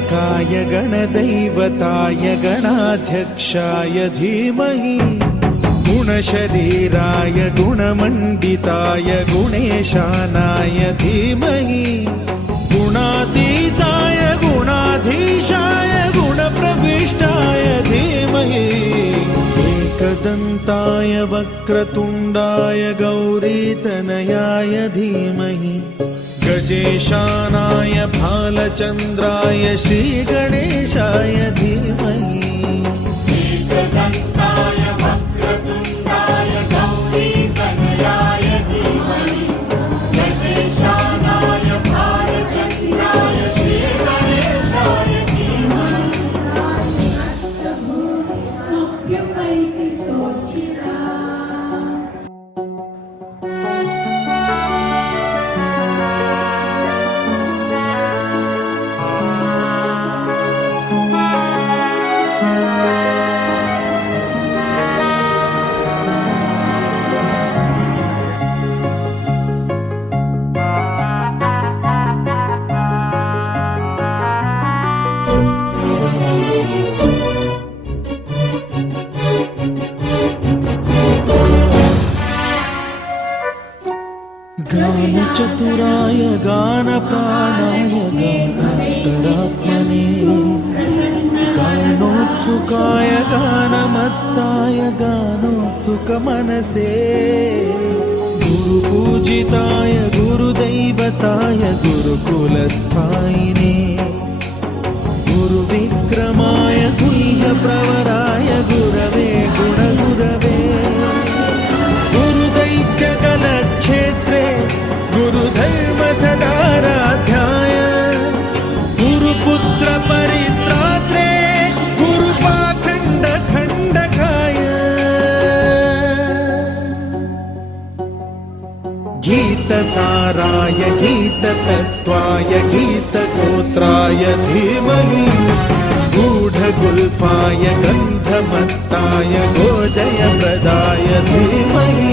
गणनायकाय गणदैवताय गणाध्यक्षाय धीमहि गुणशरीराय गुणमण्डिताय गुणेशानाय धीमहि गुणातीताय गुणाधीशाय गुणप्रविष्टाय धीमहि एकदन्ताय वक्रतुण्डाय गौरीतनयाय धीमहि गजेशानाय भालचन्द्राय श्रीगणेशाय धीमहि एकदन्ताय वक्रतुण्डाय गौरीतनयाय धीमहि गजेशानाय भालचन्द्राय श्रीगणेशाय धीमहि गानचतुराय गानप्राणाय गानान्तरात्मने गानोत्सुकाय गानमत्ताय गानोत्सुकमनसे गुरुपूजिताय गुरुदैवताय गुरुकुलस्थायिने गुरुविक्रमाय गुह्यप्रवराय गुरवे गुणगुरवे गुरुदैत्यकलक्षेत्रे गुरुधर्मसदाराध्याय गुरुपुत्र परित्रात्रे गुरुपाखण्डखण्डकाय गीतसाराय गीततत्त्वाय गीतगोत्राय धीमहि गूढगुल्फाय गन्धमत्ताय गोजयप्रदाय धीमहि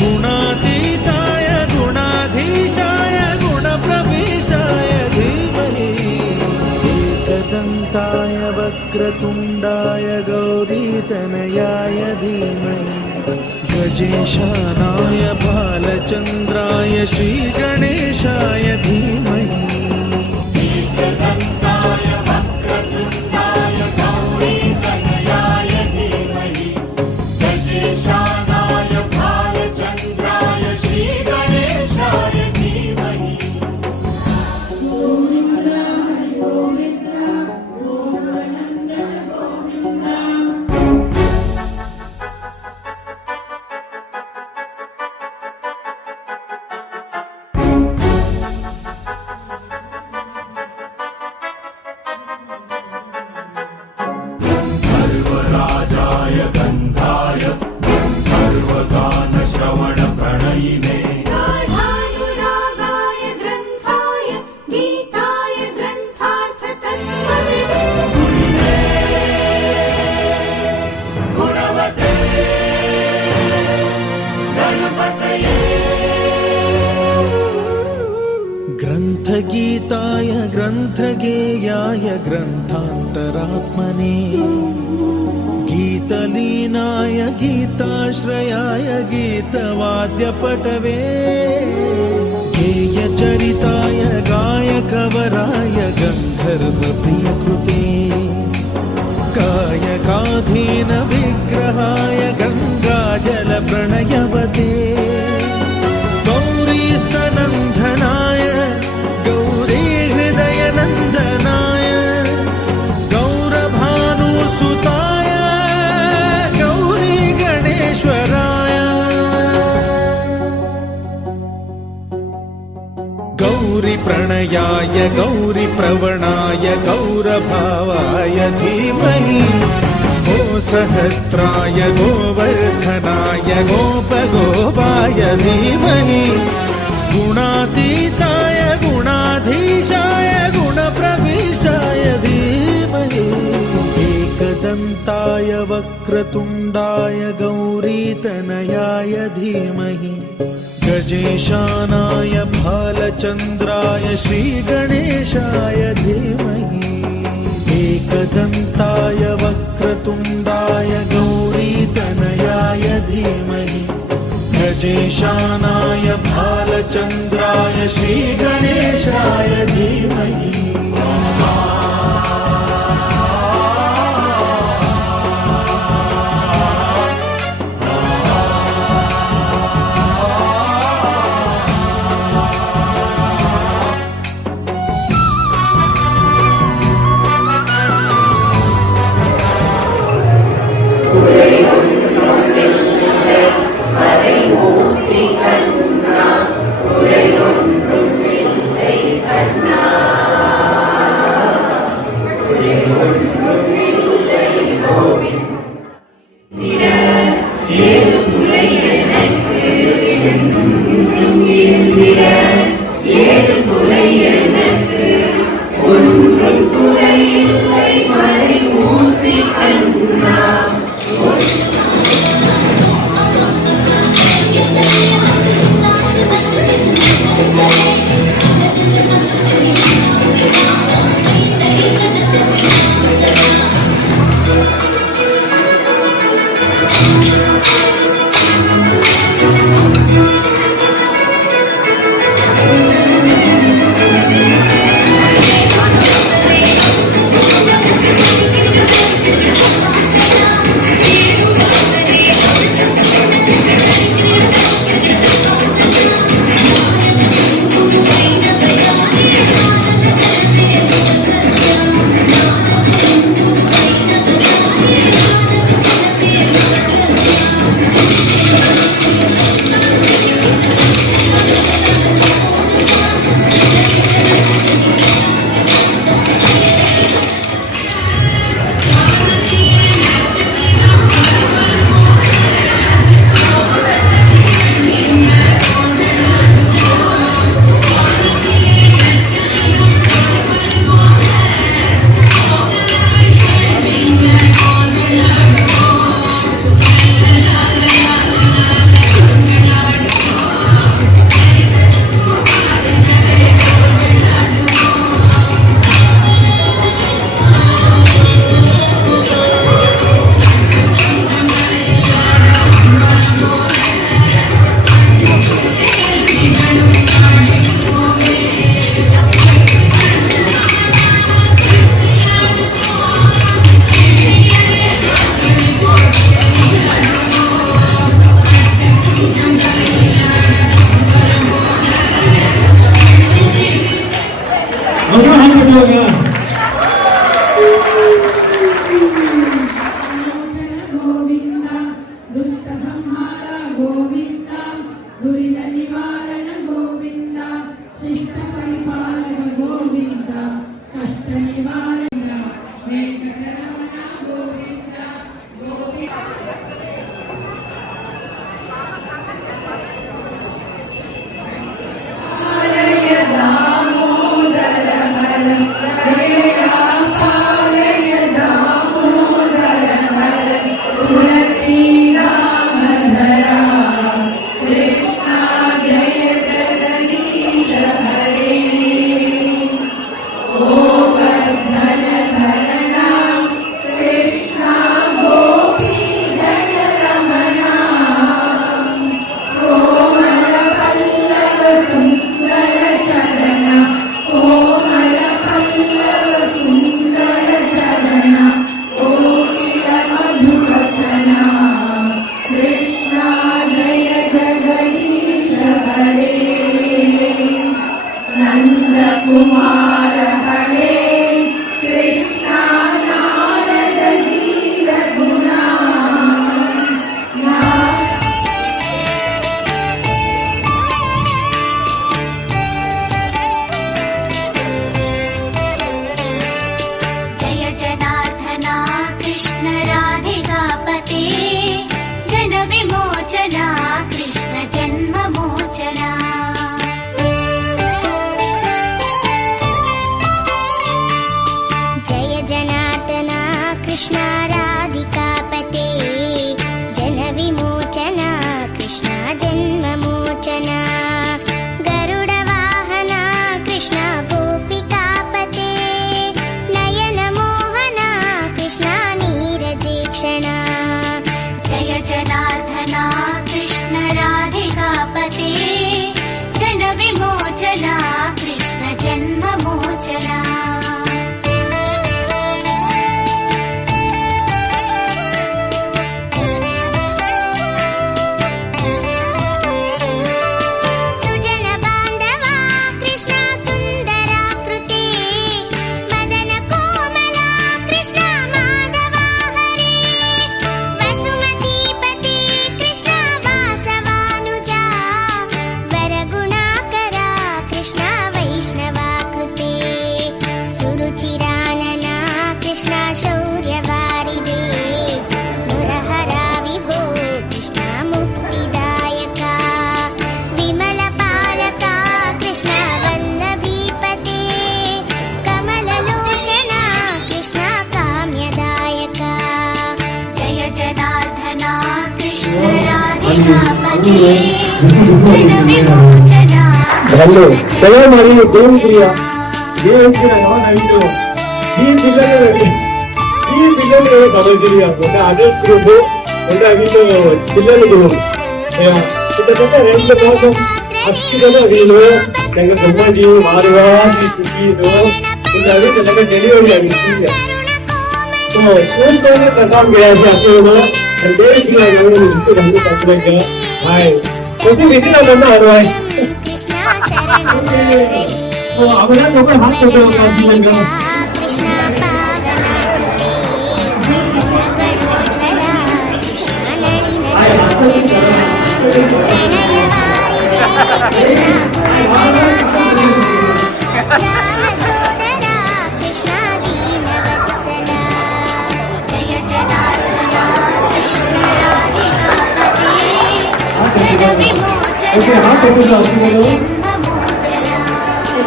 गुणातीताय गुणाधीशाय गुणप्रविष्टाय धीमहि एकदन्ताय वक्रतुण्डाय गौरीतनयाय धीमहि गजेशानाय भालचन्द्राय श्रीगणेशाय धीमहि एकदन्ताय वक्रतुण्डाय गौरीतनयाय धीमहि गजेशानाय भालचन्द्राय श्रीगणेशाय धीमहि सर्वराजाय गन्धाय सर्वगानश्रवणप्रणयिने गाढानुरागाय ग्रन्थाय गीताय ग्रन्थार्थतत्त्वविदे गुणवते गणपतये ग्रन्थगीताय ग्रन्थगेयाय ग्रन्थान्तरात्मने गीतलीनाय गीताश्रयाय गीतवाद्यपटवे गेयचरिताय गायकवराय गन्धर्वप्रियकृते कायकाधीन विग्रहाय गङ्गाजलप्रणयवते गौरीस्तनन्दनाय गौरीहृदयनन्दनाय गौरभानुसुताय गौरीगणेश्वराय गौरीप्रणयाय गौरीप्रवणाय गौरभावाय धीमहि गोसहस्राय गोवर्धनाय गोपगोपाय धीमहि गुणातीताय गुणाधीशाय गुणप्रविष्टाय धीमहि एकदन्ताय एकदन्ताय वक्रतुण्डाय गौरीतनयाय धीमहि गजेशानाय भालचन्द्राय श्रीगणेशाय धीमहि एकदन्ताय वक्रतुण्डाय गौरीतनयाय धीमहि गजेशानाय भालचन्द्राय श्रीगणेशाय धीमहि హలో మరియు దేవుని ప్రియ దేవుని ప్రియ ఈ పిల్లలు సమझिए ఒక అడ్రస్ గ్రూప్ అంటే వీళ్ళు పిల్లలు కింద రెండు కోసం అస్థిలో వీళ్ళు దగ్గర బ్రహ్మజీ మారువాజీ సుఖీలో ఇంకా వీళ్ళు దగ్గర డెలివరీ అవి సో సూపర్ ప్రకారం చేయాల్సి అసలు దేశ హాయ్ కొద్ది విసిన ఆరువాయ్ ಅವರ ಒಬ್ಬರು ಹಾಕ್ತಾರೆ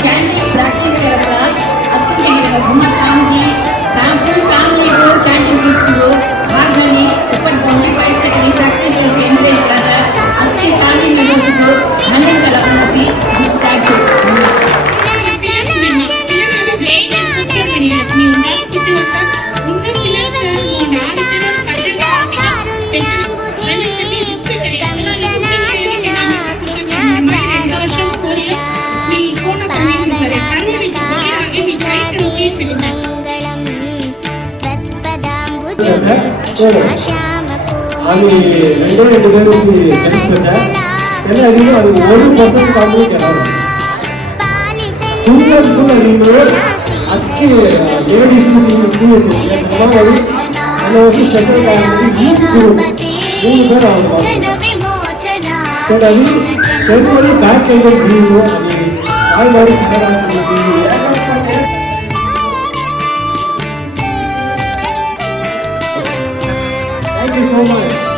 चैंटिंग प्रैक्टिस करता अस्पताल के घुमा काम की फैमिली को चैंटिंग ग्रुप्स को भाग लेनी ऊपर गाने पाइप से कहीं प्रैक्टिस करके एंकरेज करता है असली फैमिली मेंबर्स को हंड्रेड कला मसी थैंक यू అది 2 కలిసి అది 1% కంప్లీట్ అవ్వాలి సూపర్ ನೀವು ಅದಕ್ಕೆ ಲೇಡೀಸ್ ಅಲ್ಲಿ ಸ್ಪೆಷಲ್ ಅದು ಬ್ಯಾಕ್ ಸೈಡ್ ನೀವು ಆಲ್ ಮಾಡಿ Thank you so much.